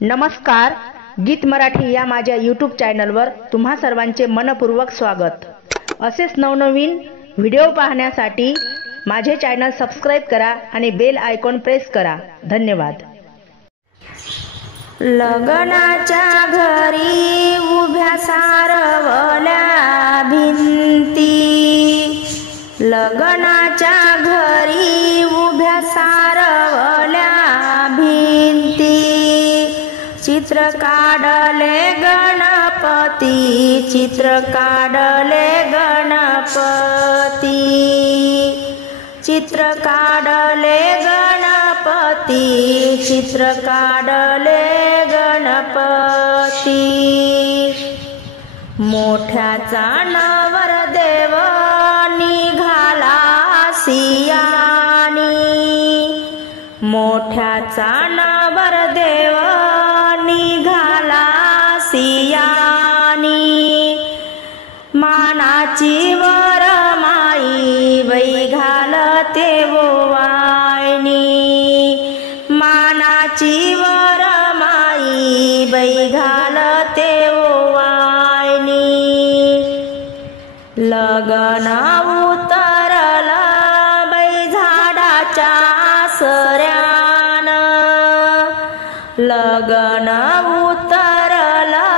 नमस्कार, गीत मराठी या माझ्या यूट्यूब चॅनलवर तुम्हा सर्वांचे मनपूर्वक स्वागत। असेच नवनवीन व्हिडिओ पाहण्यासाठी माझे चॅनल सबस्क्राइब करा आणि बेल आयकॉन प्रेस करा। धन्यवाद। लग्नाच्या घरी उभ्या सारवल्या भिंती, लग्नाच्या घरी उभ्या सारवल्या भिंती, चित्र काढले गणपती, चित्र काढले गणपती, चित्र काढले गणपती, चित्र काढले गणपती। मोठ्याचा नवरदेव निघाला सियानी, मोठ्याचा नवरदेव निघाला सियानी, मानाची वरमाई बाई घालते ओवाळणी, मानाची वरमाई बाई घालते ओवाळणी। लग्न उतरला बाई झाडाच्या आसऱ्यान, लग्न उतरला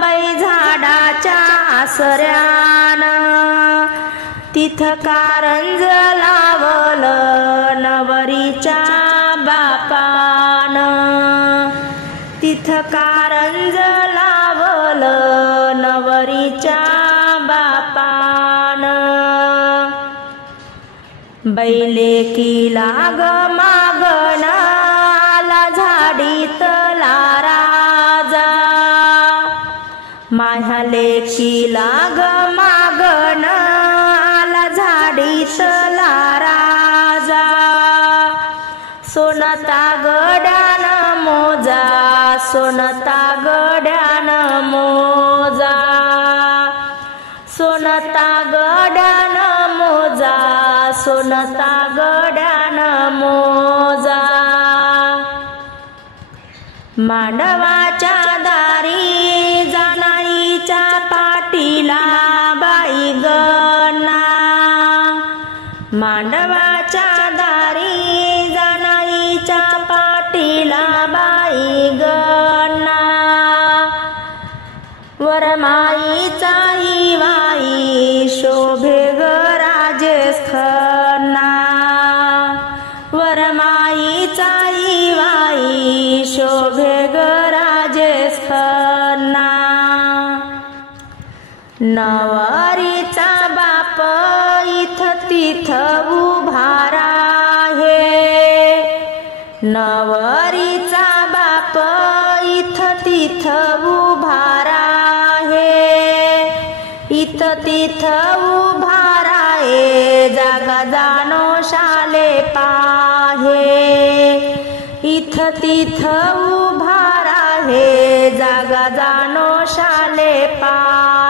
बाई झाडाच्या आसऱ्यान, तिथं कारंज लावलं नवरीच्या बापान, तिथं कारंज लावलं नवरीच्या बापान। बैलेकीला ग मागण आला झाडीतला राजा, माझ्या लेकीला ग मागण आला झाडीतला राजा। सोनता गड्यान मोजा, सोनता गड्यान मोजा, सोनता गड्यान मोजा, सोनता गड्यान मोजा। मांडवाच्या दारी जानाईच्या पाटीला बाई गणा, मांडवाच्या दारी जानाईच्या पाटीला बाई गणा। वरमाईचा ही वाई शोभे ग राजेश खन्ना, वरमाईचा ही वाई शोभे ग राजेश खन्ना। नवरीचा बाप इथं तिथं उभा राहे, नवरीचा बाप इथं तिथं उभा राहे, इथं तिथं उभा राहे जागा जानो शाले पाहे, इथं तिथं उभा राहे जागा जानो शाले पाहे।